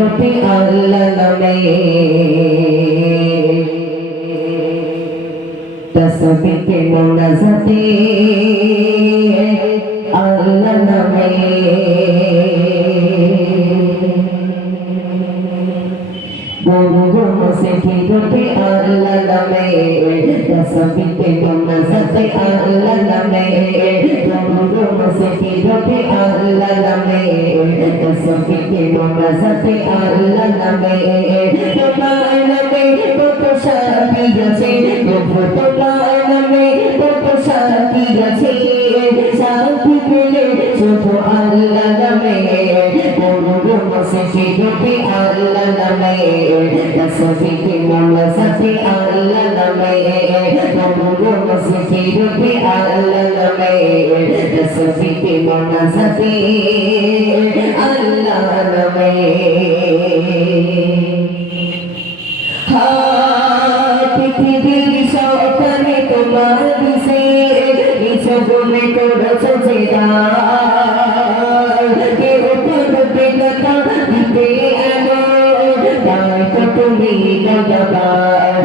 রূপে আল্লাহ নামে তসবিতে মোনাজাতে আল্লাহ নামে মুসিফি রূপে আল্লাহ নামে তসবিতে মোনাজাতে আল্লাহ নামে মুসিফি রূপে আল্লাহ নামে তসবিতে মোনাজাতে আল্লাহ নামে তোমার নামে কত শান্তি আছে প্রভু তোমার নামে কত শান্তি আছে শান্তি পেলে শুধু আল্লাহ নামে বন্ধু মুসিফি রূপে আল্লাহ নামে তসবিতে মোনাজাতে আল্লাহ নামে বন্ধু রূপে আল্লাহ নামে তসবিতে মোনাজাতে আল্লাহ নামে পৃথিবীর সকালে তোমার দিশে কিছু গুণে করেছ কেউ করবে কথা দিতে এলো তাই তো তুমি গজবার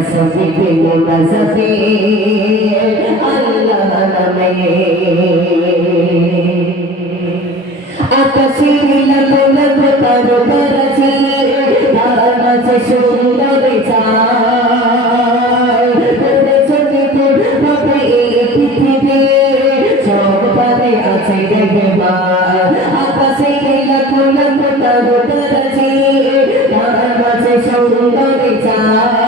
প্রভু মুসিফি রবি আল্লাহ নামে আকাশে তারকা রাজি তার সুন্দর করেছে তোর ভাবে এই পৃথিবী সব পারে আছে দেখবার আকাশে লাখ লাখ তারকা রাজি তার সুন্দর চাঁদ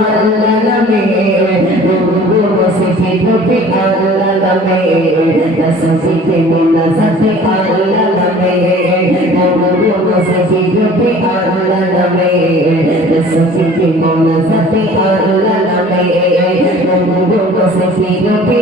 শুধু আল্লাহ নামে প্রভু বসে রূপে আল্লাহ নামে সফিতে মোনা সাথে আল্লাহ নামে প্রভু